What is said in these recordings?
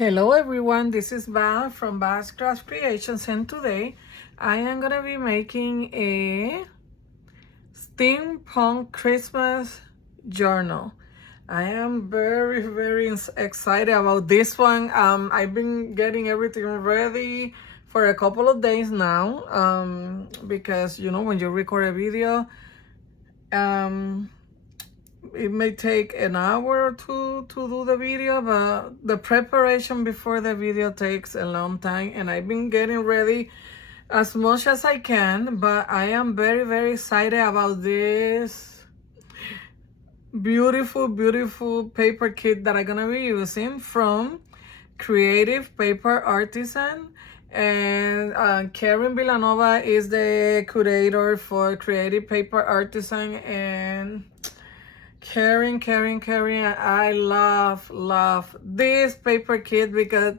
Hello everyone, this is Val from Val's Craft Creations, and today I am going to be making a Steampunk Christmas Journal. I am very excited about this one. I've been getting everything ready for a couple of days now because you know when you record a video it may take an hour or two to do the video, but the preparation before the video takes a long time, and I've been getting ready as much as I can. But I am very excited about this beautiful paper kit that I'm gonna be using from Kreativ Paper Artisan. And Karin Vilanova is the curator for Kreativ Paper Artisan, and Karin, I love this paper kit because,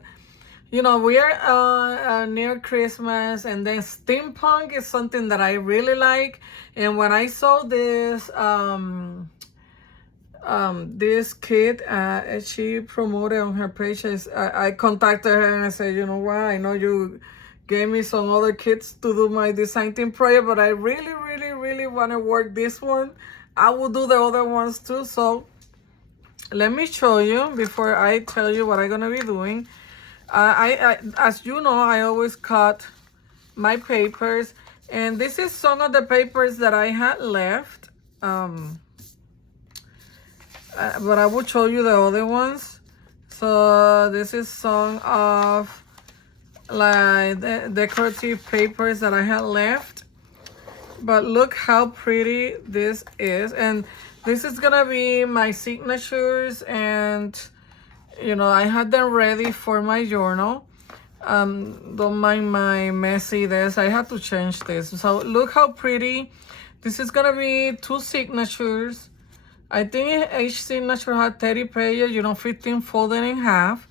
you know, we are near Christmas, and then steampunk is something that I really like. And when I saw this this kit she promoted on her page, I contacted her and I said, you know what, I know you gave me some other kits to do my design team project, but I really want to work this one. I will do the other ones too. So let me show you before I tell you what I'm gonna be doing. I as you know, I always cut my papers, and this is some of the papers that I had left. But I will show you the other ones. So this is some of like the decorative papers that I had left. But look how pretty this is. And this is gonna be my signatures, and you know, I had them ready for my journal. Don't mind my messy this. I had to change this. So look how pretty. This is gonna be 2 signatures. I think each signature had 30 pages, you know, 15 folded in half.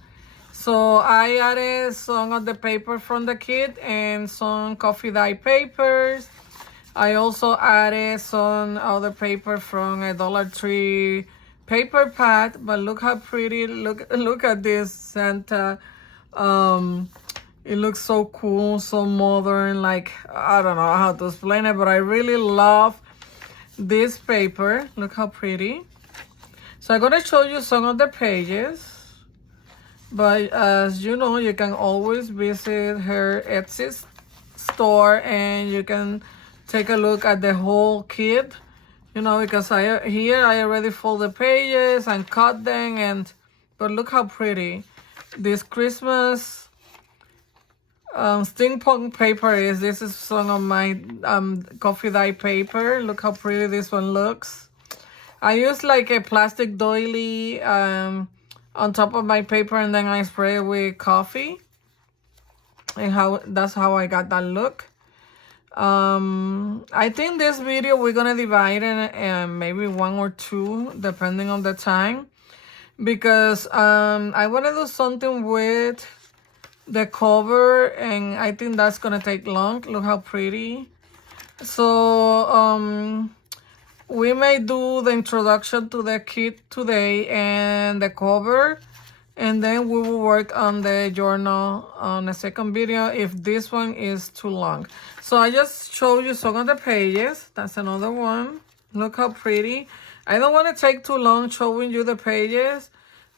So I added some of the paper from the kit and some coffee dye papers. I also added some other paper from a Dollar Tree paper pad. But look how pretty. Look at this Santa. It looks so cool, so modern. Like, I don't know how to explain it, but I really love this paper. Look how pretty. So I'm gonna show you some of the pages, but as you know, you can always visit her Etsy store and you can take a look at the whole kit, you know, because I already fold the pages and cut them. But look how pretty this Christmas steampunk paper is. This is some of my coffee dye paper. Look how pretty this one looks. I use like a plastic doily on top of my paper, and then I spray it with coffee, and that's how I got that look. I think this video we're gonna divide it in maybe 1 or 2 depending on the time, because I want to do something with the cover, and I think that's gonna take long. Look how pretty. So we may do the introduction to the kit today and the cover, and then we will work on the journal on the second video if this one is too long. So I just showed you some of the pages. That's another one. Look how pretty. I don't want to take too long showing you the pages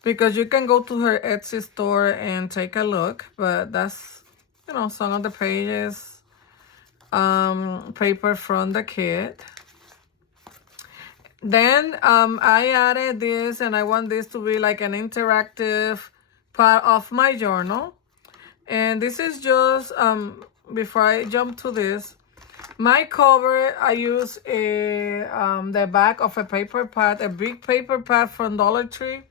because you can go to her Etsy store and take a look. But that's, you know, some of the pages, paper from the kit. Then I added this, and I want this to be like an interactive part of my journal. And this is just before I jump to this, my cover, I use the back of a paper pad, a big paper pad from Dollar Tree.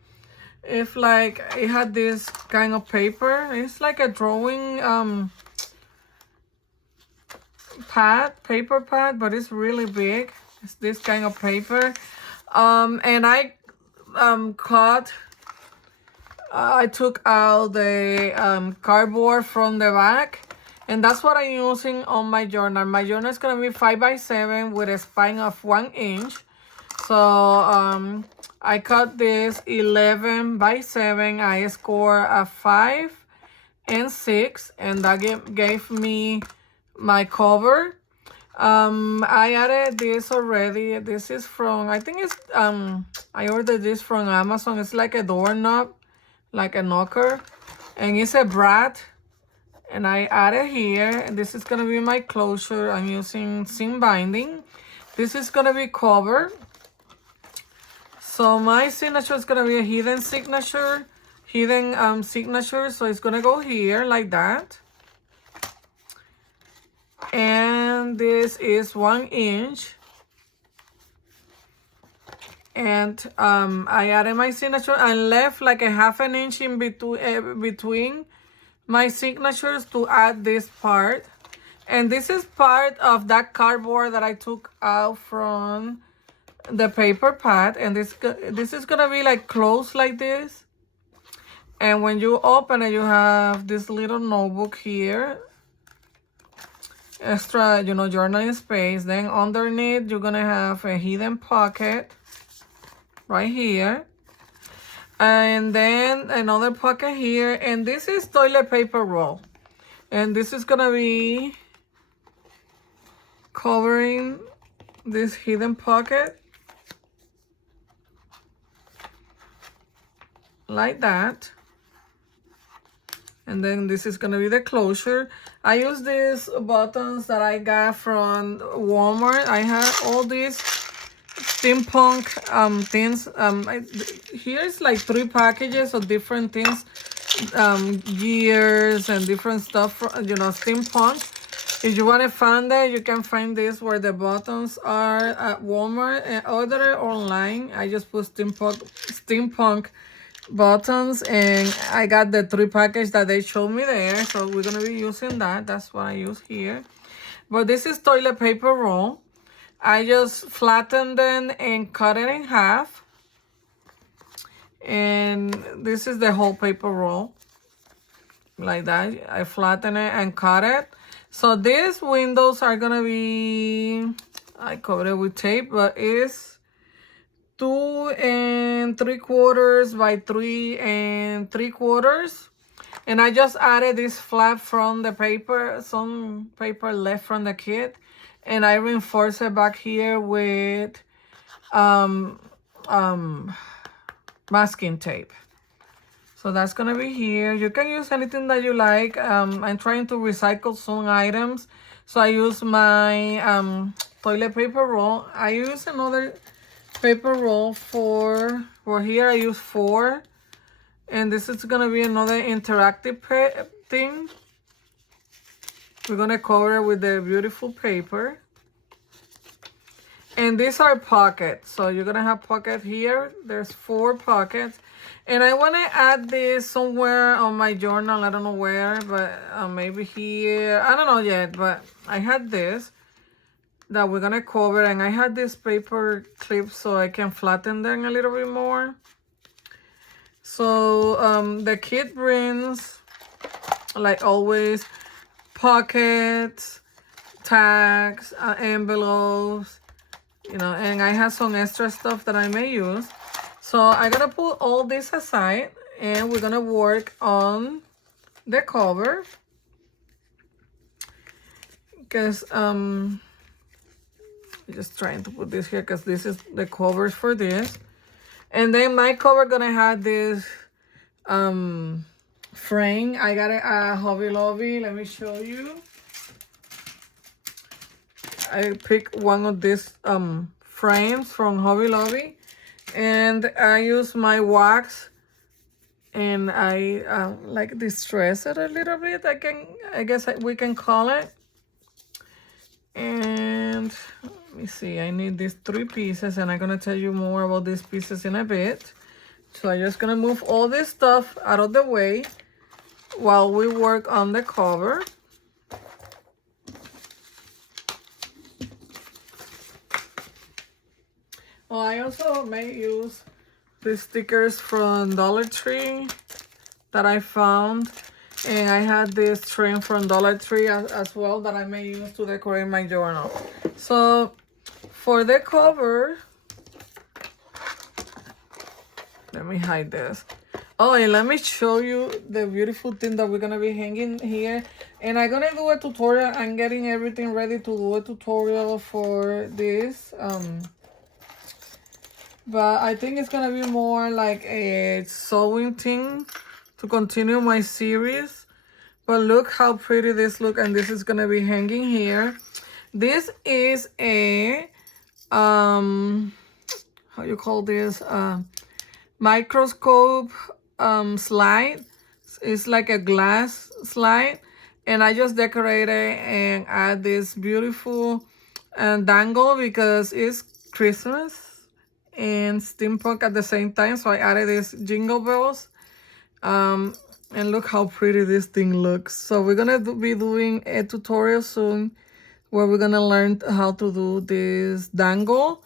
If like it had this kind of paper, it's like a drawing paper pad, but it's really big. It's this kind of paper. And I took out the cardboard from the back, and that's what I'm using on my journal. My journal is gonna be 5 by 7 with a spine of 1 inch. So I cut this 11 by 7. I score a 5 and 6, and that gave me my cover. I added this already. This is from, I think it's I ordered this from Amazon. It's like a doorknob, like a knocker, and it's a brat, and I added here, and this is gonna be my closure. I'm using seam binding. This is gonna be covered. So my signature is gonna be a hidden signature, so it's gonna go here like that. And this is 1 inch. And I added my signature and left like a half an inch in between my signatures to add this part. And this is part of that cardboard that I took out from the paper pad. And this is gonna be like closed like this. And when you open it, you have this little notebook here. Extra, you know, journaling space. Then underneath, you're gonna have a hidden pocket right here, and then another pocket here, and this is toilet paper roll, and this is gonna be covering this hidden pocket like that. And then this is gonna be the closure. I use these buttons that I got from Walmart. I have all these steampunk things. Here's like 3 packages of different things, gears and different stuff, you know, steampunk. If you want to find that, you can find this where the buttons are at Walmart, and order online. I just put steampunk buttons, and I got the 3 package that they showed me there, so we're gonna be using that. That's what I use here. But this is toilet paper roll. I just flattened them and cut it in half, and this is the whole paper roll like that. I flatten it and cut it. So these windows are gonna be, I covered it with tape, but it's 2 3/4 by 3 3/4, and I just added this flap from the paper, some paper left from the kit, and I reinforce it back here with masking tape. So that's gonna be here. You can use anything that you like. I'm trying to recycle some items, so I use my toilet paper roll. I use another paper roll for here. I use 4, and this is gonna be another interactive thing. We're gonna cover it with the beautiful paper, and these are pockets. So you're gonna have pocket here. There's 4 pockets, and I want to add this somewhere on my journal. I don't know where, but maybe here. I don't know yet, but I had this that we're gonna cover, and I had this paper clip so I can flatten them a little bit more. So the kit brings, like always, pockets, tags, envelopes, you know, and I have some extra stuff that I may use. So I gotta put all this aside, and we're gonna work on the cover, because just trying to put this here because this is the covers for this. And then my cover gonna have this frame. I got it at Hobby Lobby. Let me show you. I picked one of these frames from Hobby Lobby, and I use my wax, and I like distress it a little bit. I guess we can call it. And let me see, I need these 3 pieces, and I'm gonna tell you more about these pieces in a bit. So I'm just gonna move all this stuff out of the way while we work on the cover. Oh, I also may use these stickers from Dollar Tree that I found. And I had this trim from Dollar Tree as well that I may use to decorate my journal. So for the cover, Let me hide this. Oh, and let me show you the beautiful thing that we're gonna be hanging here. And I'm gonna do a tutorial. I'm getting everything ready to do a tutorial for this. But I think it's gonna be more like a sewing thing to continue my series. But look how pretty this look, and this is gonna be hanging here. This is a how you call this, microscope slide. It's like a glass slide, and I just decorated and add this beautiful dangle because it's Christmas and steampunk at the same time, so I added these jingle bells. And look how pretty this thing looks. So we're gonna be doing a tutorial soon where we're gonna learn how to do this dangle,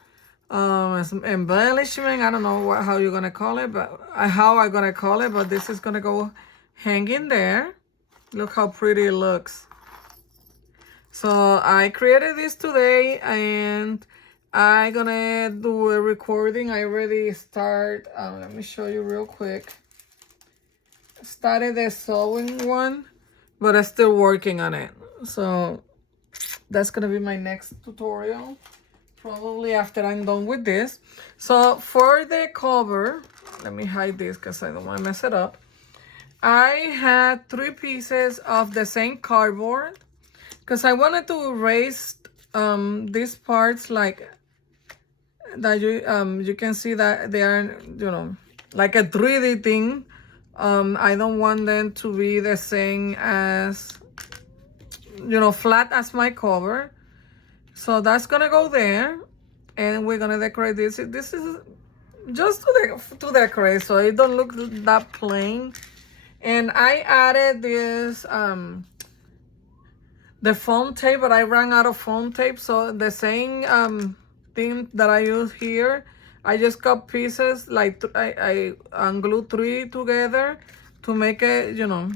embellishment. I don't know how you're gonna call it, but how I'm gonna call it, but this is gonna go hanging there. Look how pretty it looks. So I created this today, and I'm gonna do a recording. I already start, let me show you real quick. Started the sewing one, but I'm still working on it. So that's gonna be my next tutorial, probably after I'm done with this. So for the cover, let me hide this because I don't want to mess it up. I had 3 pieces of the same cardboard because I wanted to erase these parts, like that you can see that they are, you know, like a 3D thing. I don't want them to be the same as, you know, flat as my cover. So that's gonna go there, and we're gonna decorate this. This is just to decorate, so it don't look that plain. And I added this the foam tape, but I ran out of foam tape, so the same thing that I use here, I just cut pieces, like I unglued 3 together to make it, you know,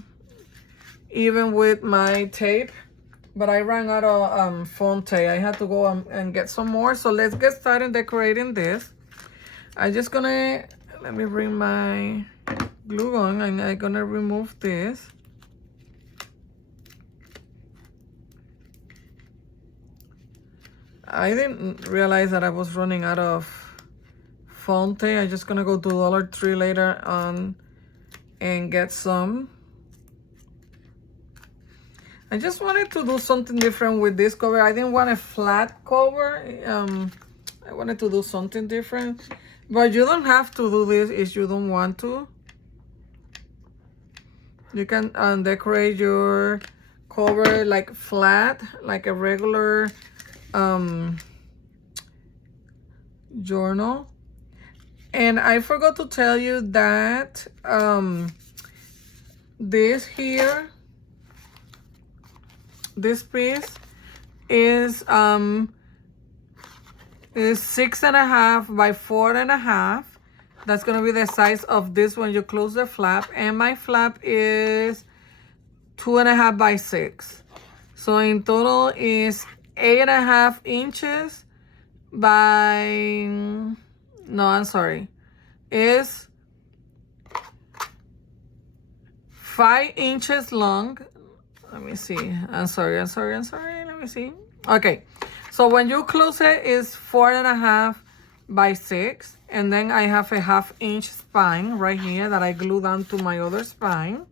even with my tape. But I ran out of foam tape. I had to go and get some more. So let's get started decorating this. I'm just gonna, let me bring my glue gun, and I'm gonna remove this. I didn't realize that I was running out of foam tape. I'm just gonna go to Dollar Tree later on and get some. I just wanted to do something different with this cover. I didn't want a flat cover. I wanted to do something different. But you don't have to do this if you don't want to. You can decorate your cover like flat, like a regular journal. And I forgot to tell you that this here, this piece is 6.5 by 4.5. That's gonna be the size of this when you close the flap, and my flap is 2.5 by 6. So in total is 8.5 inches by, no, I'm sorry, is 5 inches long. Let me see. I'm sorry. Let me see. Okay. So when you close it, it's 4.5 by 6. And then I have a 1/2 inch spine right here that I glue down to my other spine.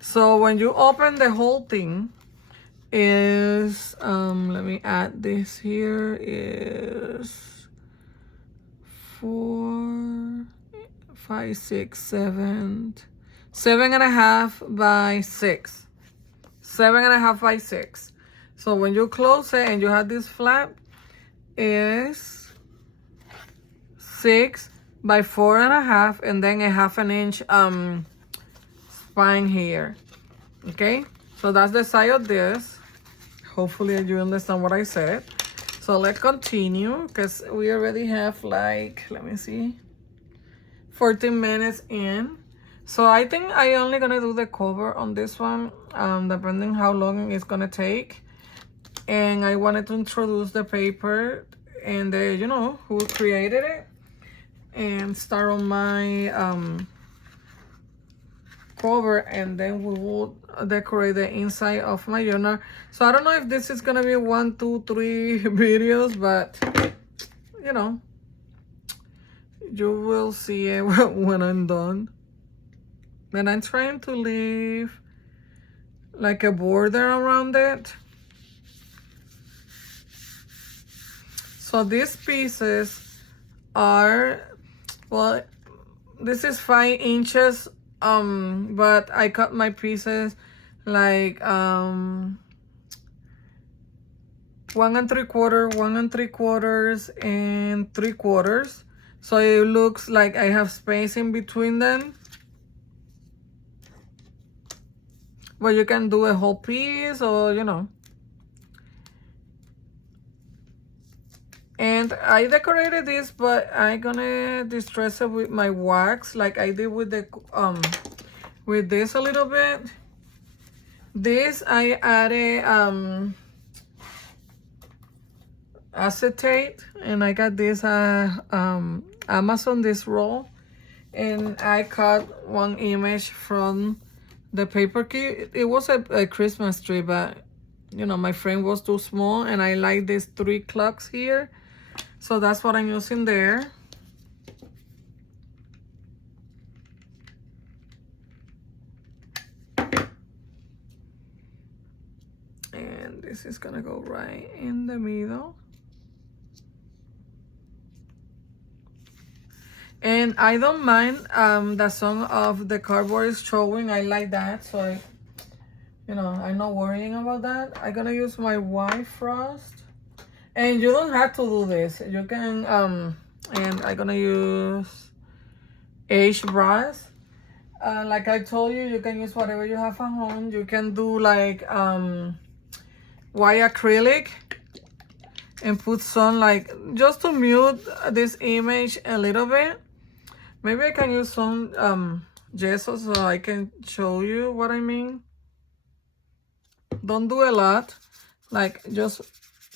So when you open the whole thing is, let me add this here, is 4, 5, 6, 7, 7.5 by 6. 7.5 by 6. So when you close it and you have this flap, is 6 by 4.5, and then a 1/2 inch spine here. Okay, so that's the side of this. Hopefully you understand what I said. So let's continue, because we already have, like, let me see, 14 minutes in. So I think I only gonna do the cover on this one, depending how long it's gonna take. And I wanted to introduce the paper and the, you know, who created it. and start on my cover, and then we will decorate the inside of my journal. So I don't know if this is gonna be 1, 2, 3 videos, but you know, you will see it when I'm done. And I'm trying to leave like a border around it. So these pieces are, well, this is 5 inches, but I cut my pieces like 1 3/4, 1 3/4, and 3/4. So it looks like I have space in between them. But you can do a whole piece, or you know. And I decorated this, but I'm gonna distress it with my wax, like I did with the with this a little bit. This I added acetate, and I got this Amazon, this roll, and I cut one image from the paper kit. It was a Christmas tree, but you know, my frame was too small, and I like these 3 clocks here. So that's what I'm using there. And this is gonna go right in the middle. And I don't mind the song of the cardboard is showing. I like that, so you know, I'm not worrying about that. I'm gonna use my white frost. And you don't have to do this. You can, and I'm gonna use H brush. Like I told you, you can use whatever you have at home. You can do like white acrylic and put some, like, just to mute this image a little bit. Maybe I can use some gesso so I can show you what I mean. Don't do a lot, like just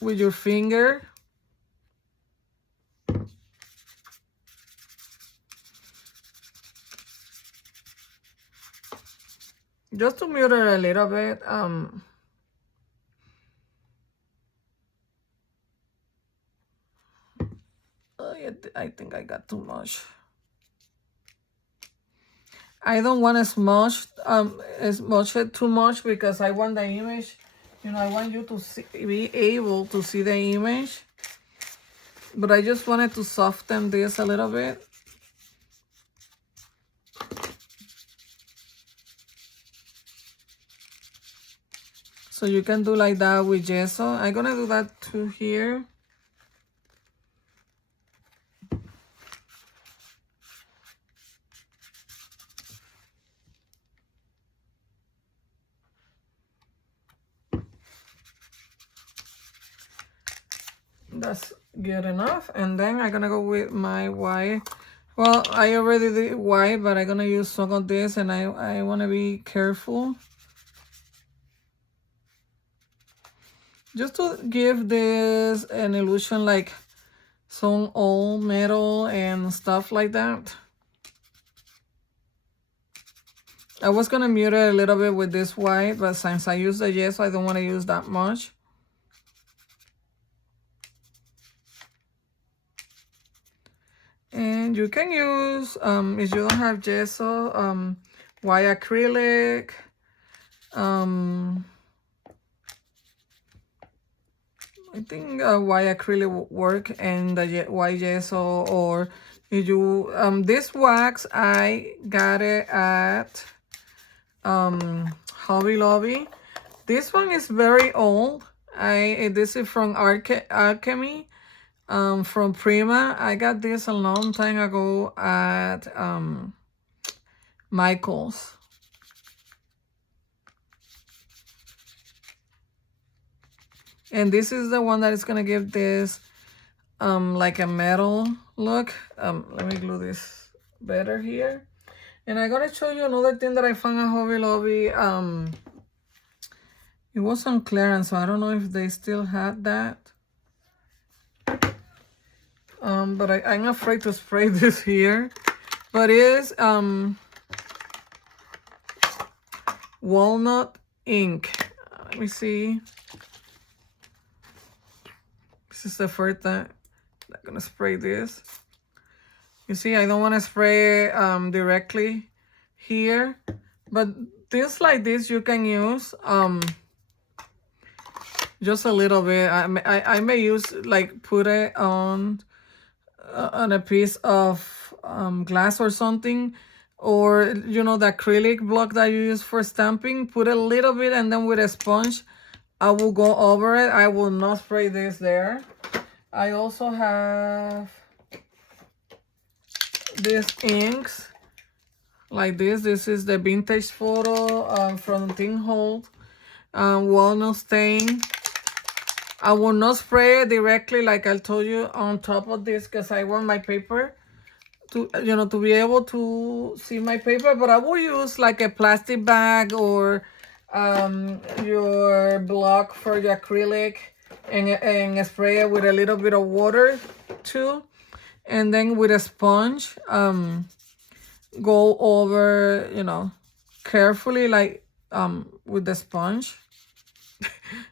with your finger. Just to mute it a little bit. I think I got too much. I don't want to smudge it too much, because I want the image, you know, I want you to be able to see the image. But I just wanted to soften this a little bit. So you can do like that with gesso. I'm gonna do that too here. That's good enough. And then I'm gonna go with my white. Well, I already did white, but I'm gonna use some of this, and I wanna be careful. Just to give this an illusion like some old metal and stuff like that. I was gonna mute it a little bit with this white, but since I use the gesso, I don't want to use that much. And you can use, if you don't have gesso, white acrylic, I think white acrylic will work, and the white gesso, or if you, this wax, I got it at Hobby Lobby. This one is very old. This is from Alchemy, from Prima. I got this a long time ago at Michael's. And this is the one that is gonna give this like a metal look. Let me glue this better here. And I'm gonna show you another thing that I found at Hobby Lobby. It was on clearance, so I don't know if they still had that. but I'm afraid to spray this here. But it is walnut ink. Let me see. This is the first time I'm gonna spray this. You see, I don't want to spray directly here, but things like this you can use just a little bit. I may use, like, put it on a piece of glass or something, or you know, the acrylic block that you use for stamping. Put a little bit, and then with a sponge I will go over it. I will not spray this there. I also have these inks like this. This is the vintage photo from Tin Hold, walnut stain. I will not spray it directly, like I told you, on top of this, because I want my paper to, you know, to be able to see my paper. But I will use like a plastic bag or your block for the acrylic, and spray it with a little bit of water too, and then with a sponge go over, you know, carefully, like with the sponge.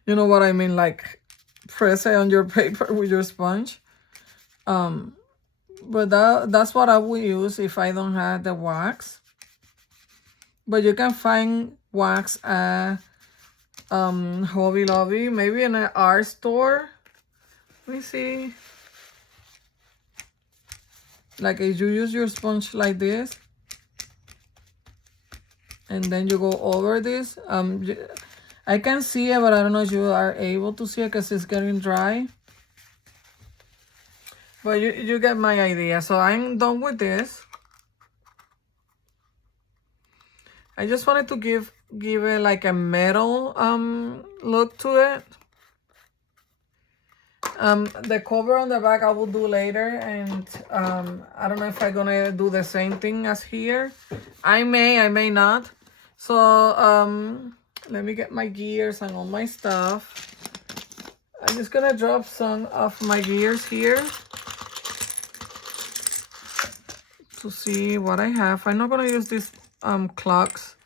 You know what I mean, like press it on your paper with your sponge. But that's what I will use if I don't have the wax. But you can find wax at Hobby Lobby, maybe in an art store. Let me see. Like, if you use your sponge like this, and then you go over this, I can see it, but I don't know if you are able to see it because it's getting dry. But you get my idea. So I'm done with this. I just wanted to give it like a metal look to it. The cover on the back I will do later, and I don't know if I'm gonna do the same thing as here. I may not. So let me get my gears and all my stuff. I'm just gonna drop some of my gears here to see what I have. I'm not gonna use these clocks.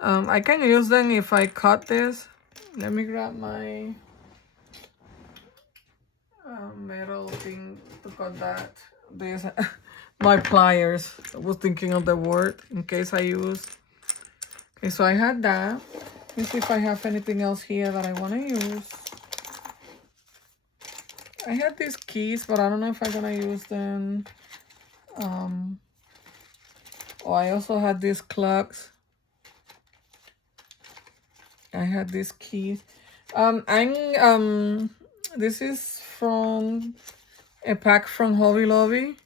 I can use them if I cut this. Let me grab my metal thing to cut this. My pliers. I was thinking of the word in case I use. Okay, so I had that. Let me see if I have anything else here that I want to use. I had these keys, but I don't know if I'm gonna use them. Oh, I also had these clocks. I had these keys. This is from a pack from Hobby Lobby.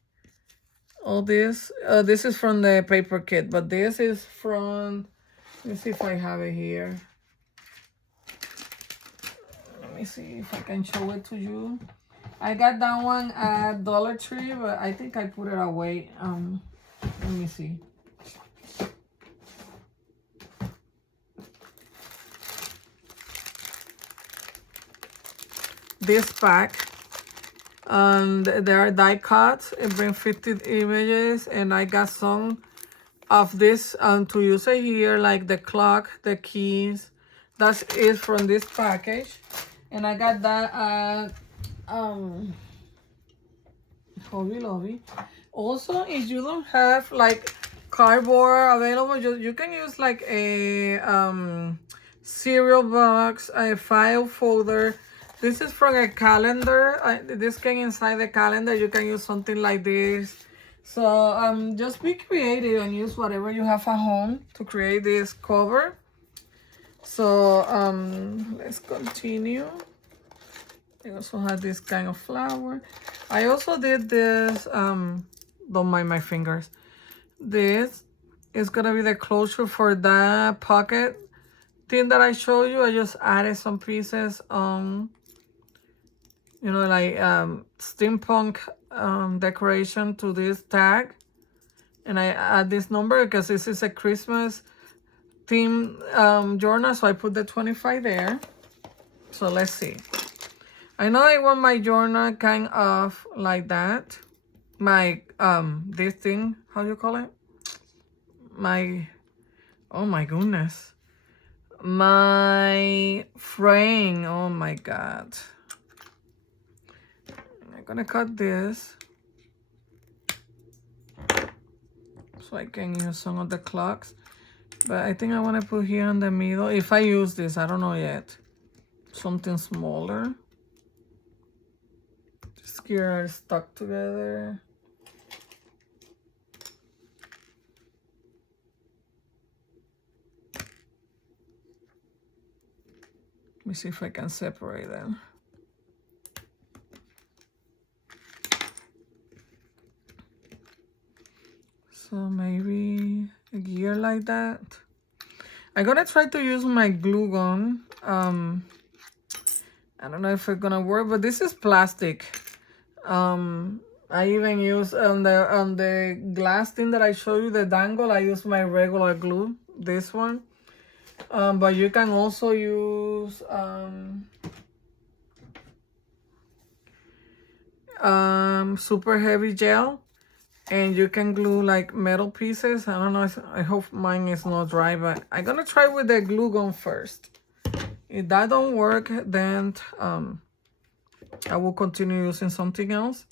All this is from the paper kit, but this is from, let me see if I have it here. Let me see if I can show it to you. I got that one at Dollar Tree, but I think I put it away. Let me see. This pack, there are die cuts. It brings 50 images, and I got some of this to use it here, like the clock, the keys. That is from this package, and I got that at Hobby Lobby. Also, if you don't have like cardboard available, you can use like a cereal box, a file folder. This is from a calendar. This came inside the calendar. You can use something like this. So just be creative and use whatever you have at home to create this cover. So let's continue. I also have this kind of flower. I also did this, don't mind my fingers. This is gonna be the closure for that pocket thing that I showed you. I just added some pieces, you know, like steampunk decoration to this tag. And I add this number because this is a Christmas theme journal, so I put the 25 there. So let's see. I know I want my journal kind of like that. My, this thing, how do you call it? My, oh my goodness. My frame, oh my God. I'm gonna cut this so I can use some of the clocks. But I think I want to put here in the middle. If I use this, I don't know yet. Something smaller. Just here are stuck together. Let me see if I can separate them. So maybe a gear like that. I'm gonna try to use my glue gun. I don't know if it's gonna work, but this is plastic. I even use on the glass thing that I showed you, the dangle, I use my regular glue, this one. But you can also use super heavy gel, and you can glue like metal pieces. I don't know if, I hope mine is not dry, but I'm gonna try with the glue gun first. If that don't work, then I will continue using something else.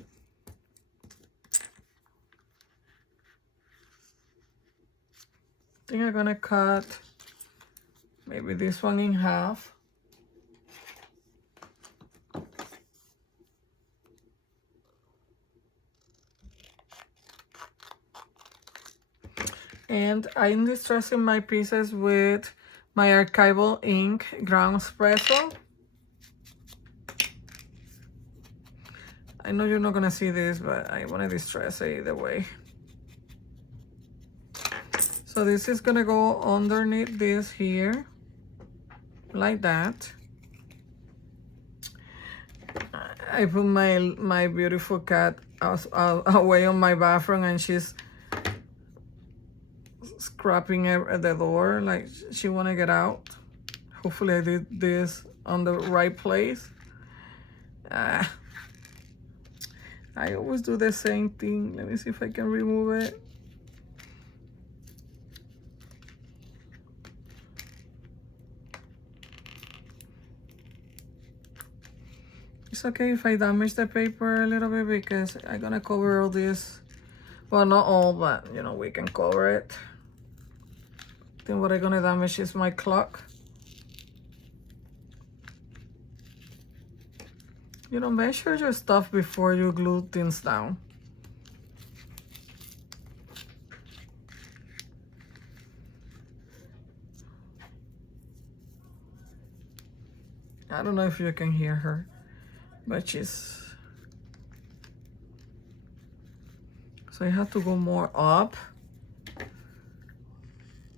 I think I'm gonna cut maybe this one in half. And I'm distressing my pieces with my archival ink ground espresso. I know you're not gonna see this, but I wanna distress it either way. So this is gonna go underneath this here, like that. I put my beautiful cat away on my bathroom, and she's scrapping at the door like she wanna get out. Hopefully I did this on the right place. I always do the same thing. Let me see if I can remove it. It's okay if I damage the paper a little bit because I'm gonna cover all this. Well, not all, but you know, we can cover it. Then what I'm gonna damage is my clock. You know, measure your stuff before you glue things down. I don't know if you can hear her, but she's... So I have to go more up.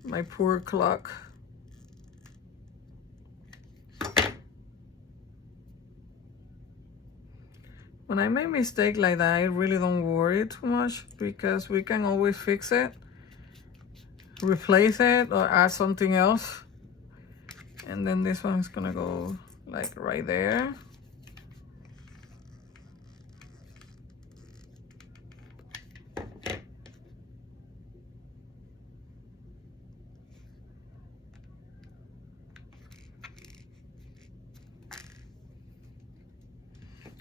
My poor clock. When I make mistake like that, I really don't worry too much because we can always fix it, replace it, or add something else. And then this one's gonna go like right there.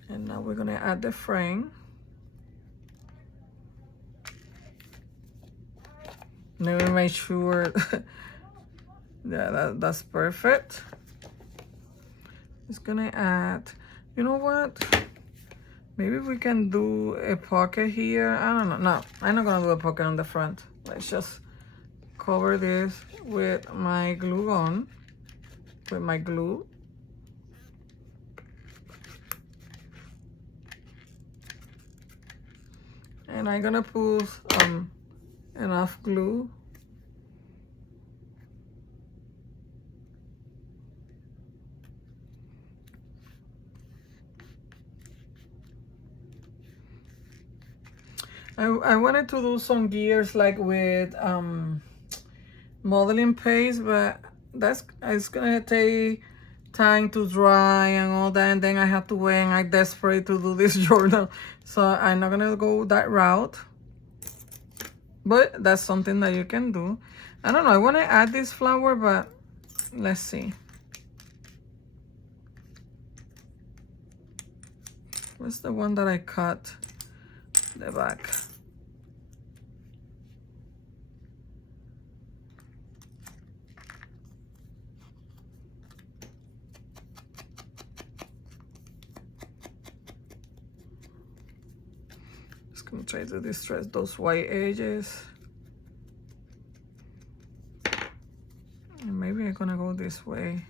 And now we're gonna add the frame. Let me make sure. Yeah, that's perfect. It's gonna add, you know what? Maybe we can do a pocket here. I don't know. No, I'm not gonna do a pocket on the front. Let's just cover this with my glue gun, with my glue. And I'm gonna put enough glue. I wanted to do some gears like with modeling paste, but it's gonna take time to dry and all that, and then I have to wait, and I'm desperate to do this journal, so I'm not gonna go that route, but that's something that you can do. I don't know, I want to add this flower, but let's see. What's the one that I cut the back? Just gonna try to distress those white edges. And maybe I'm gonna go this way.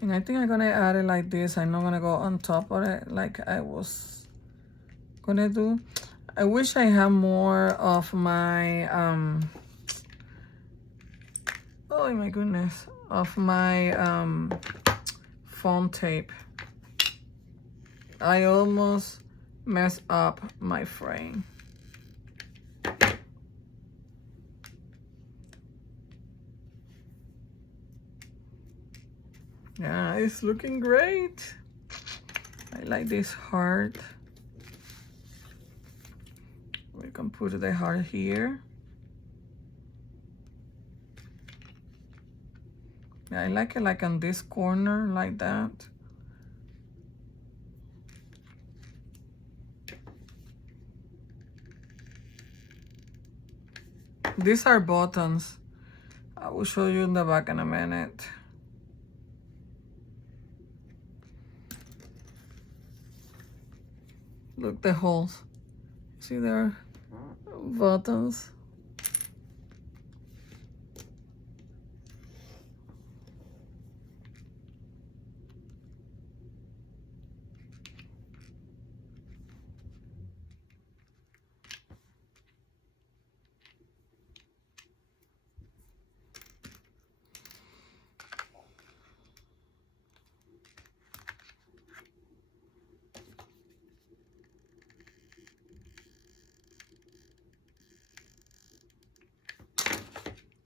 And I think I'm gonna add it like this. I'm not gonna go on top of it like I was gonna do. I wish I had more of my oh my goodness, of my foam tape. I almost messed up my frame. Yeah, it's looking great. I like this heart. We can put the heart here. Yeah, I like it like on this corner, like that. These are buttons. I will show you in the back in a minute. Look, the holes. See there? Buttons.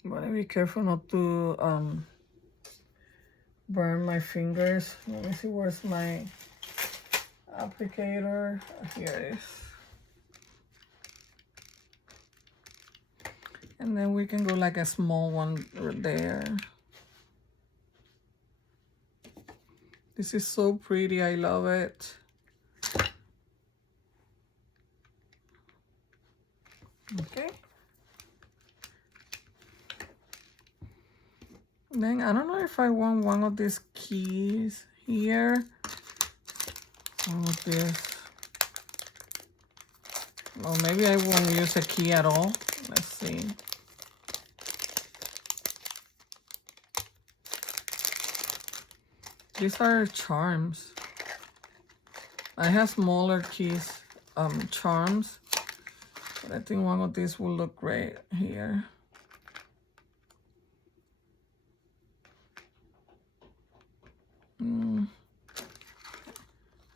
But be careful not to burn my fingers. Let me see, where's my applicator? Here it is. And then we can go like a small one right there. This is so pretty, I love it. Okay. Then I don't know if I want one of these keys here. One of this. Or maybe I won't use a key at all. Let's see. These are charms. I have smaller keys, charms. But I think one of these will look great here.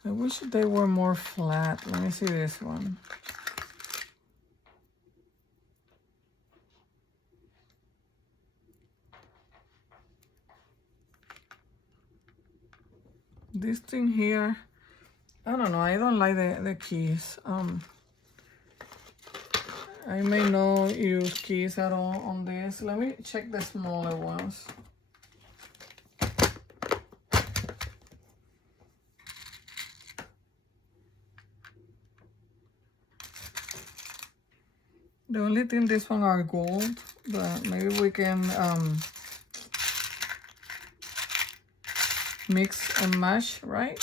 I wish they were more flat. Let me see this one. This thing here, I don't know, I don't like the keys. I may not use keys at all on this. Let me check the smaller ones. The only thing, this one are gold, but maybe we can mix and match, right?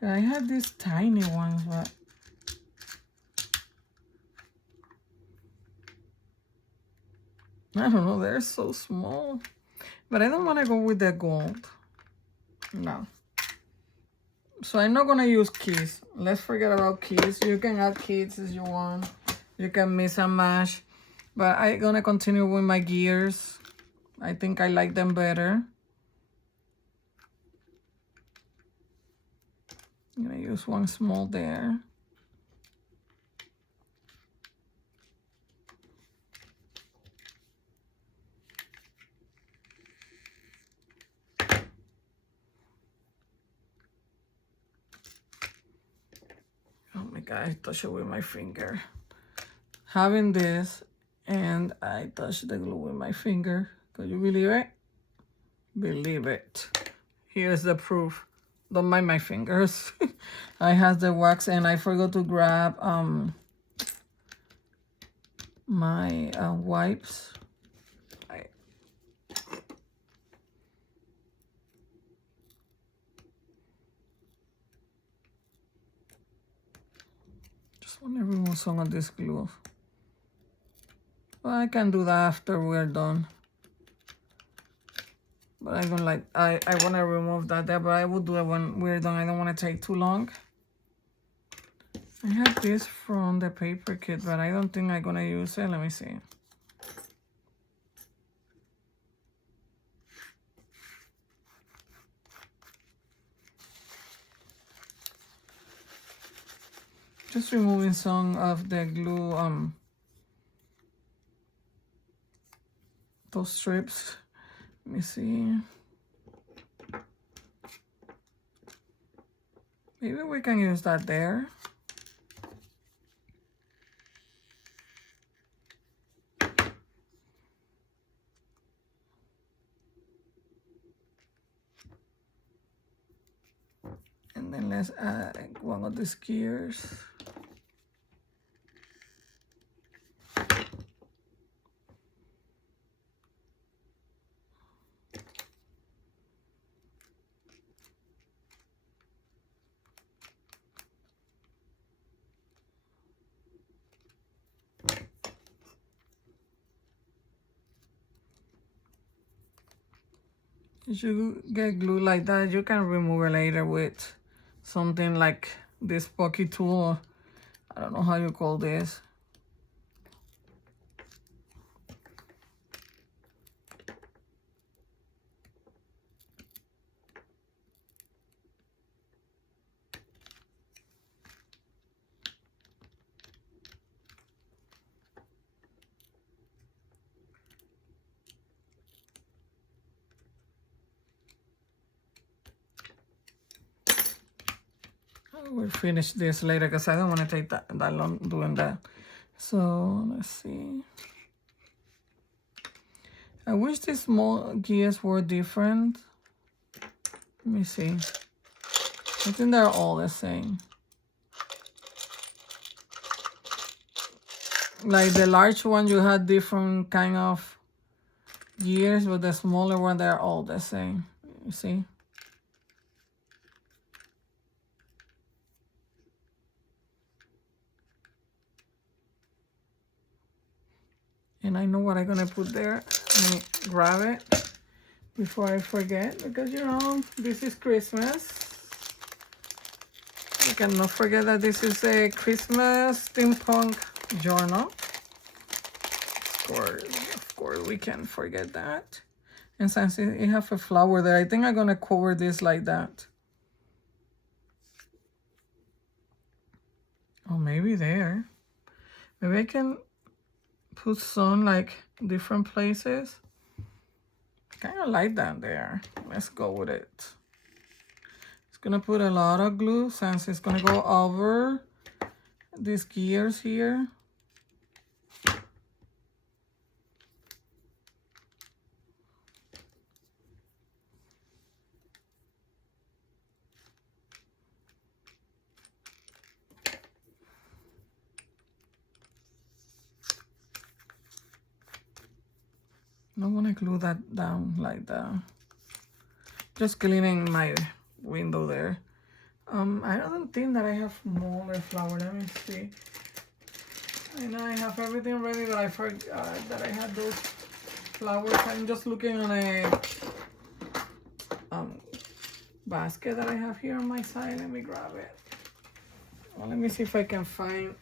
I have these tiny ones, but I don't know, they're so small. But I don't want to go with the gold. No. So I'm not going to use keys. Let's forget about keys. You can add keys if you want. You can mix and match. But I'm going to continue with my gears. I think I like them better. I'm gonna use one small there. Oh my God, I touched it with my finger. Having this, and I touched the glue with my finger. Can you believe it? Believe it. Here's the proof. Don't mind my fingers. I have the wax and I forgot to grab my wipes. Just want to remove some of this glue. Well, I can do that after we're done. But I don't like, I want to remove that there, but I will do it when we're done. I don't want to take too long. I have this from the paper kit, but I don't think I'm going to use it. Let me see. Just removing some of the glue, those strips. Let me see. Maybe we can use that there. And then let's add one of these gears. If you get glue like that, you can remove it later with something like this pokey tool. I don't know how you call this. We'll finish this later because I don't want to take that long doing that. So let's see. I wish these small gears were different. Let me see. I think they're all the same. Like the large one, you had different kind of gears, but the smaller one, they're all the same. You see? And I know what I'm gonna put there. Let me grab it before I forget, because you know, this is Christmas. You cannot forget that this is a Christmas Steampunk Journal. Of course, we can't forget that. And since it has a flower there, I think I'm gonna cover this like that. Oh, maybe there. Maybe I can put some like different places. Kind of like that there. Let's go with it. It's gonna put a lot of glue since it's gonna go over these gears here. I don't want to glue that down like that. Just cleaning my window there. I don't think that I have smaller flower. Let me see. I know I have everything ready, but I forgot that I had those flowers. I'm just looking on a basket that I have here on my side. Let me grab it. Well, let me see if I can find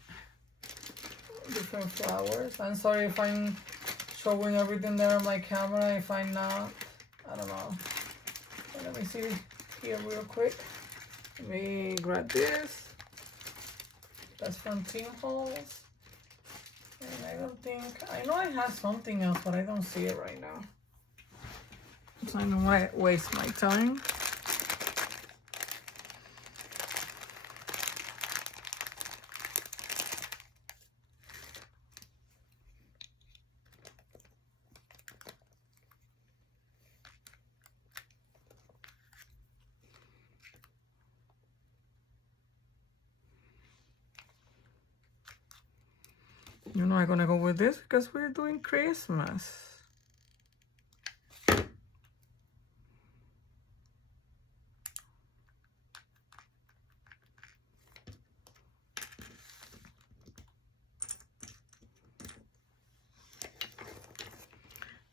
different flowers. I'm sorry if I'm showing everything there on my camera. If I'm not, I don't know. But let me see here real quick. Let me grab this. That's from Team Halls. And I don't think, I know I have something else, but I don't see it right now. So I don't want to waste my time. You know I'm gonna go with this because we're doing Christmas. Let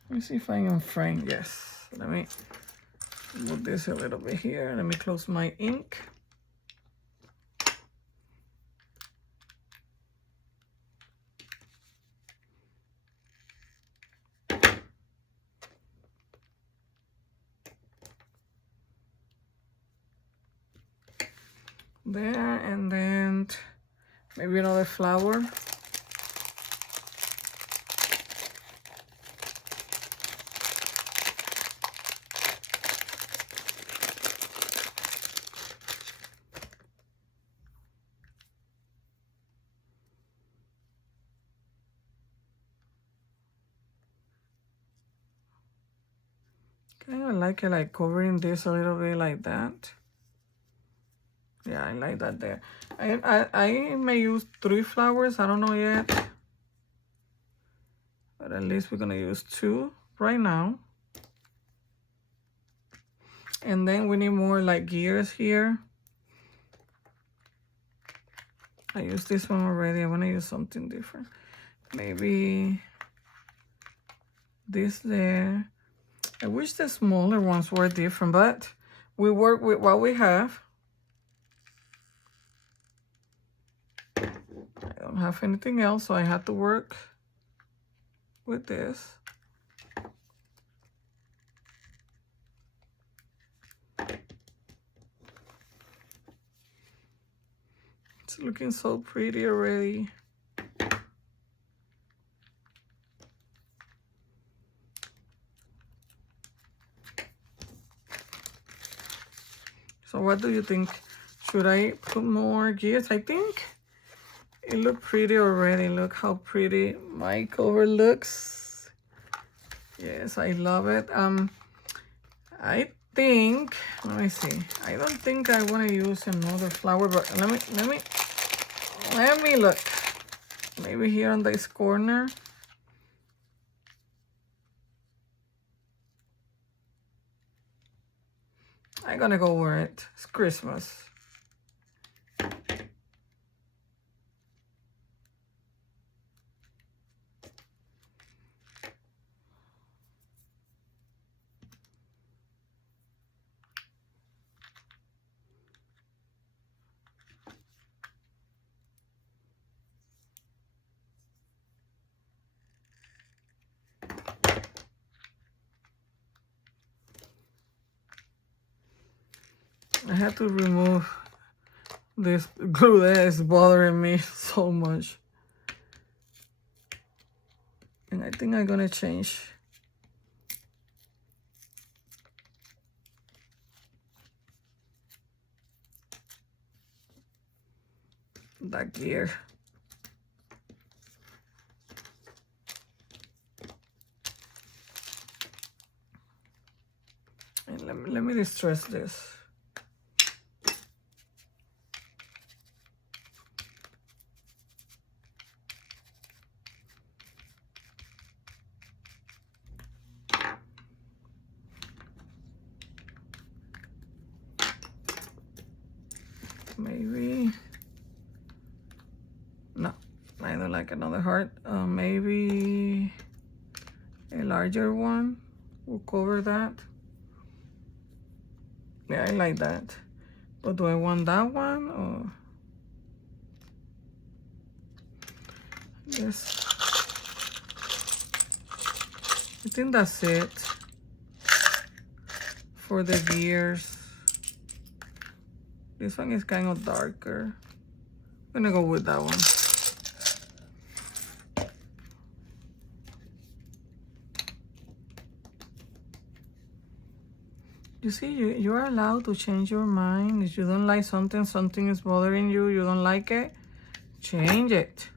me see if I can frame. Yes. Let me move this a little bit here. Let me close my ink. There, and then maybe another flower. Kind of like it, like covering this a little bit like that. Yeah, I like that there. I may use 3 flowers. I don't know yet. But at least we're going to use 2 right now. And then we need more like gears here. I used this one already. I want to use something different. Maybe this there. I wish the smaller ones were different, but we work with what we have. I don't have anything else, so I had to work with this. It's looking so pretty already. So what do you think? Should I put more gears? I think it looked pretty already. Look how pretty my cover looks. Yes, I love it. I think, let me see. I don't think I want to use another flower, but let me look. Maybe here on this corner. I'm gonna go wear it. It's Christmas. I had to remove this glue that is bothering me so much. And I think I'm gonna change that gear. And let me distress this. Maybe, no, I don't like another heart. Maybe a larger one will cover that. Yeah, I like that. But do I want that one or yes? I think that's it for the gears. This one is kind of darker. I'm gonna go with that one. You see, you are allowed to change your mind. If you don't like something, something is bothering you, you don't like it, change it.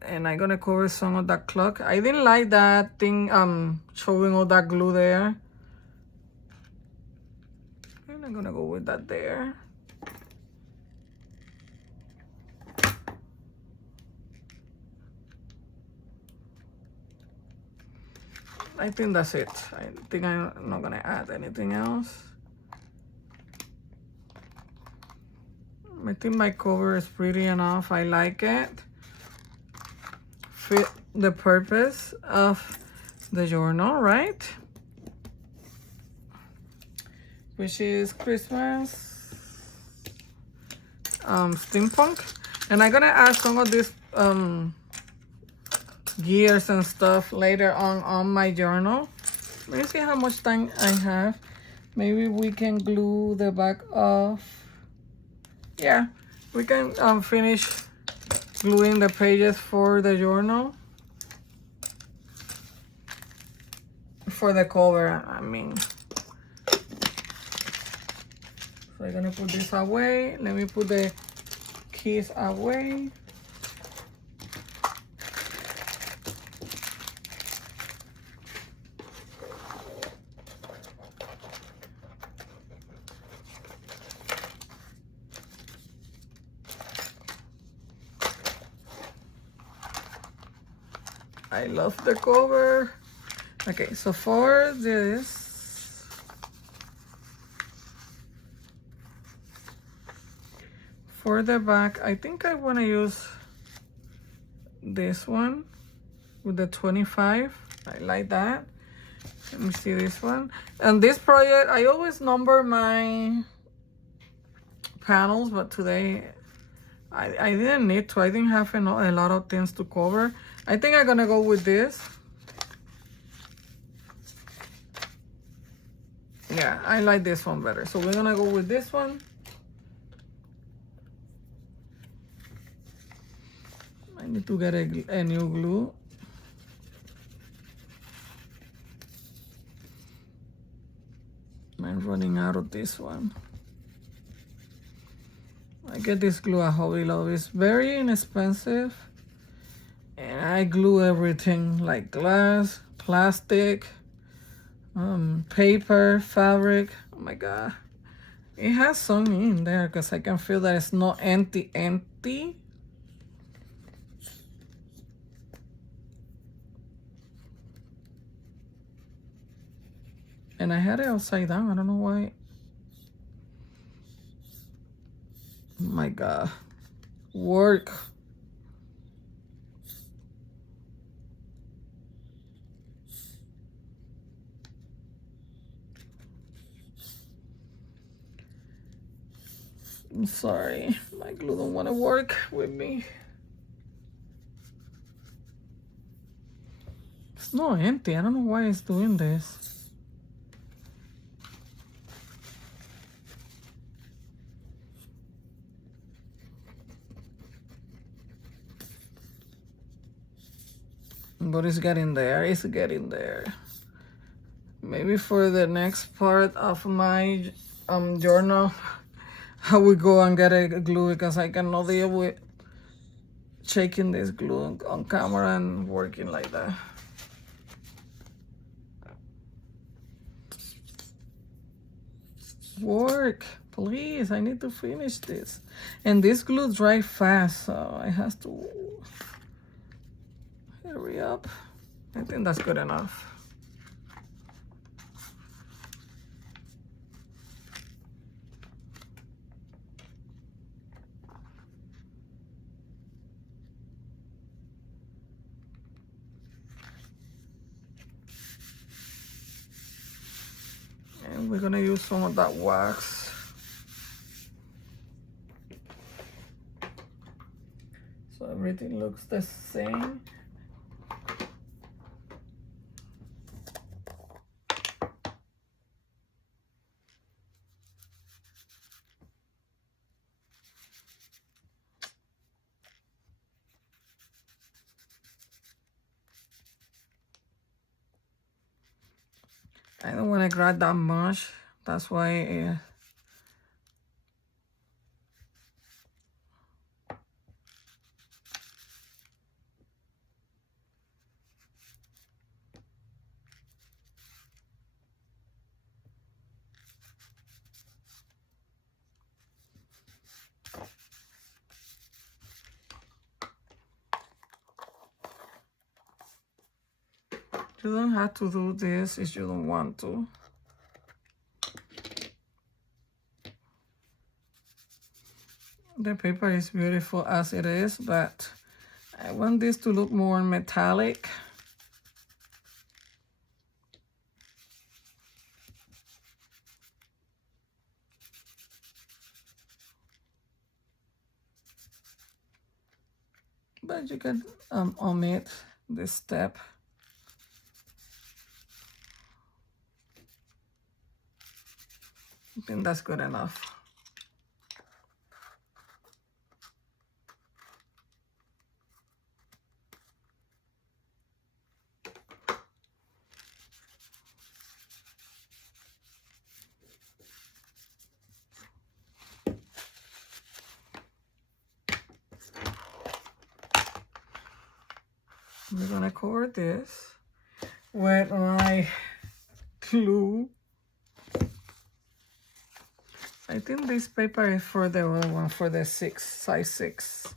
And I'm gonna cover some of that clock. I didn't like that thing showing all that glue there. And I'm gonna go with that there. I think that's it. I think I'm not gonna add anything else. I think my cover is pretty enough. I like it. Fit the purpose of the journal, right? Which is Christmas steampunk. And I'm gonna add some of this gears and stuff later on my journal. Let me see how much time I have. Maybe we can glue the back off. Yeah, we can finish gluing the pages for the journal. For the cover, I mean. So I'm gonna put this away. Let me put the keys away. I love the cover. Okay, so for this, for the back, I think I want to use this one with the 25. I like that. Let me see this one. And this project, I always number my panels, but today I didn't need to. I didn't have a lot of things to cover. I think I'm gonna go with this. Yeah, I like this one better. So we're gonna go with this one. I need to get a new glue. I'm running out of this one. I get this glue at Hobby Lobby. It's very inexpensive. And I glue everything like glass, plastic, paper, fabric. Oh my God. It has some in there because I can feel that it's not empty. And I had it upside down. I don't know why. Oh my God. Work. I'm sorry, my glue don't want to work with me. It's not empty. I don't know why it's doing this. But it's getting there. It's getting there. Maybe for the next part of my journal, I will go and get a glue because I cannot deal with shaking this glue on camera and working like that. Work, please. I need to finish this. And this glue dries fast, so I have to hurry up. I think that's good enough. And we're gonna use some of that wax. So everything looks the same. I don't want to grab that much. That's why you don't have to do this if you don't want to. The paper is beautiful as it is, but I want this to look more metallic. But you can omit this step. I think that's good enough. We're gonna cover this with my glue. I think this paper is for the other one, for the size 6.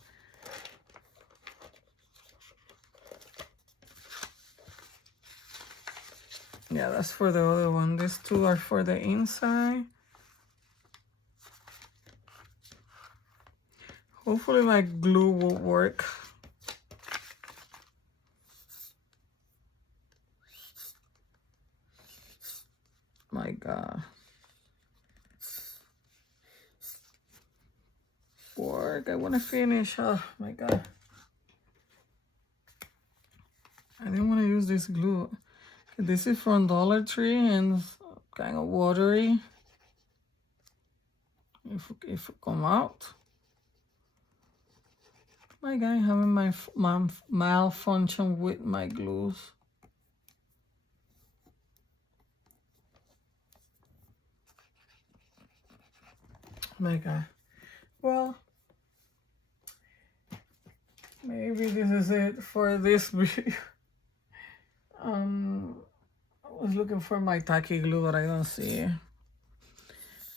Yeah, that's for the other one. These two are for the inside. Hopefully my glue will work. My God. Work, I want to finish. Oh my God. I didn't want to use this glue. This is from Dollar Tree and it's kind of watery. If it come out. My guy having my malfunction with my glues. My God. Well, maybe this is it for this video. I was looking for my tacky glue, but I don't see it.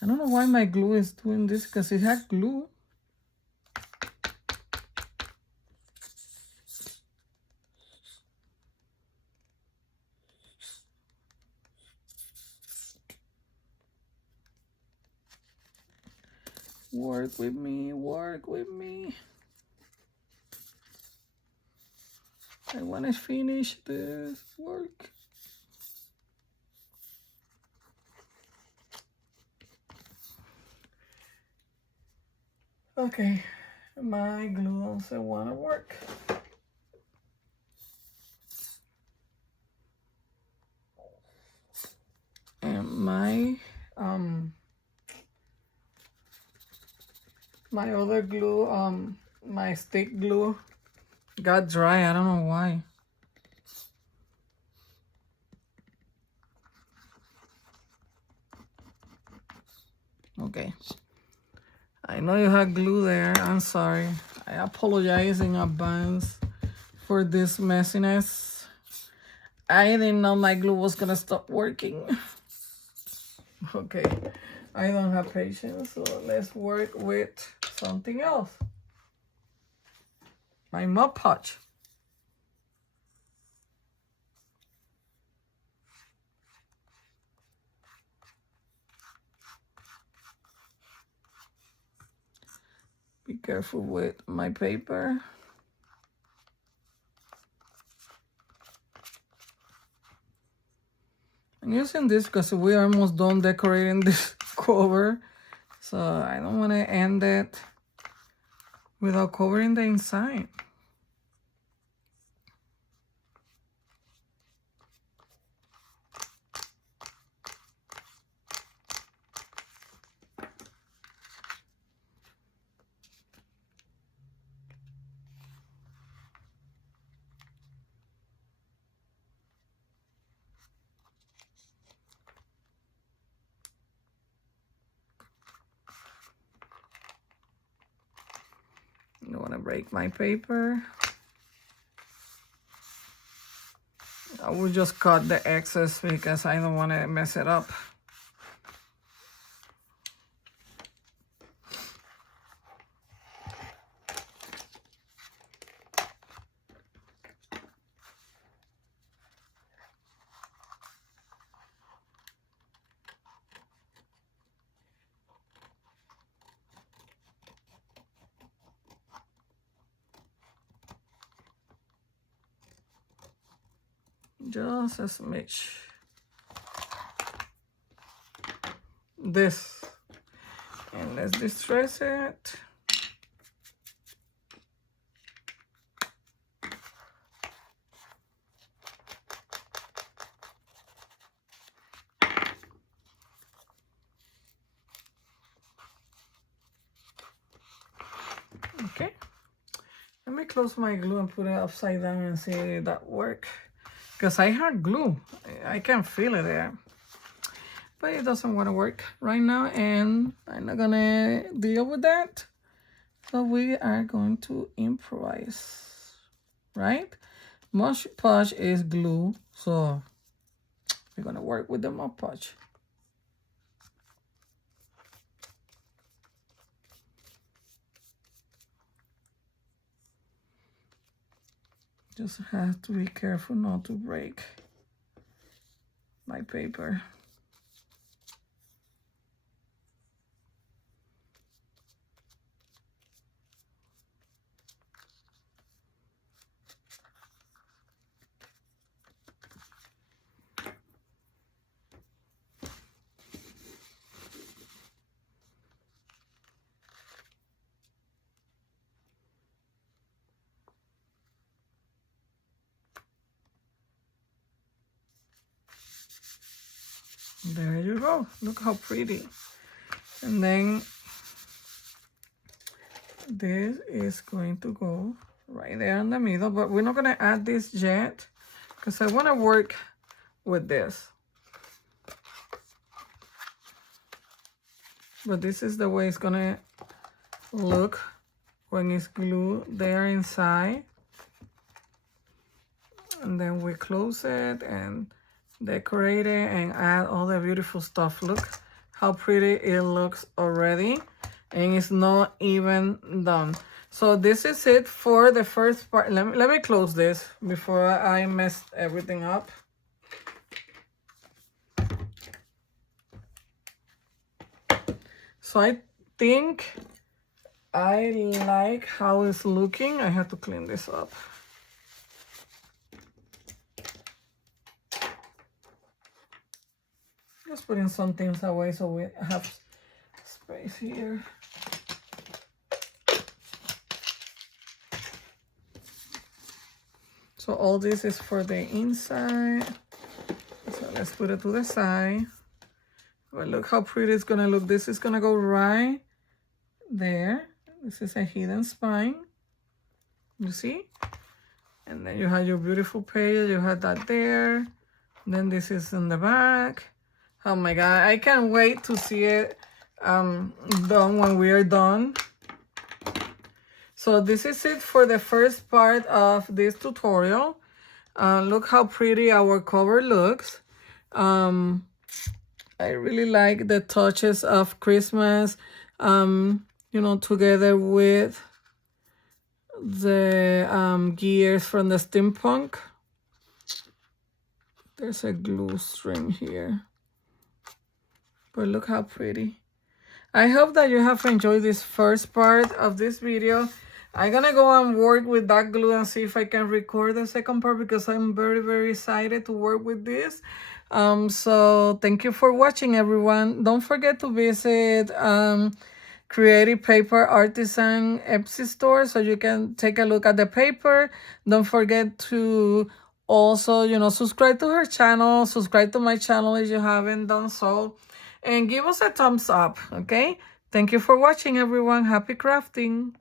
I don't know why my glue is doing this, because it had glue. Work with me, work with me. I want to finish this work. Okay, my glue doesn't want to work. And my other glue, my stick glue got dry. I don't know why. Okay. I know you had glue there. I'm sorry. I apologize in advance for this messiness. I didn't know my glue was gonna stop working. Okay, I don't have patience, so let's work with something else. My Mod Podge. Be careful with my paper. I'm using this because we're almost done decorating this cover. So I don't want to end it without covering the inside. don't want to break my paper. I will just cut the excess because I don't want to mess it up. Just a smidge. This. And let's distress it. Okay. Let me close my glue and put it upside down and see if that works. Because I had glue. I can feel it there. But it doesn't want to work right now, and I'm not gonna deal with that. So we are going to improvise, right? Mod Podge is glue, so we're gonna work with the Mod Podge. Just have to be careful not to break my paper. There you go. Look how pretty. And then this is going to go right there in the middle, but we're not going to add this yet because I want to work with this. But this is the way it's going to look when it's glued there inside. And then we close it and decorate it and add all the beautiful stuff. Look how pretty it looks already, and it's not even done. So this is it for the first part. Let me close this before I mess everything up. So I think I like how it's looking. I have to clean this up. Just putting some things away so we have space here. So all this is for the inside. So let's put it to the side. But look how pretty it's gonna look. This is gonna go right there. This is a hidden spine. You see? And then you have your beautiful page. You have that there. Then this is in the back. Oh my God, I can't wait to see it done when we are done. So this is it for the first part of this tutorial. Look how pretty our cover looks. I really like the touches of Christmas, you know, together with the gears from the steampunk. There's a glue string here. But look how pretty. I hope that you have enjoyed this first part of this video. I'm gonna go and work with that glue and see if I can record the second part because I'm very, very excited to work with this. So thank you for watching, everyone. Don't forget to visit Kreativ Paper Artisan Etsy store so you can take a look at the paper. Don't forget to also, you know, subscribe to her channel, subscribe to my channel if you haven't done so. And give us a thumbs up, okay? Thank you for watching, everyone. Happy crafting.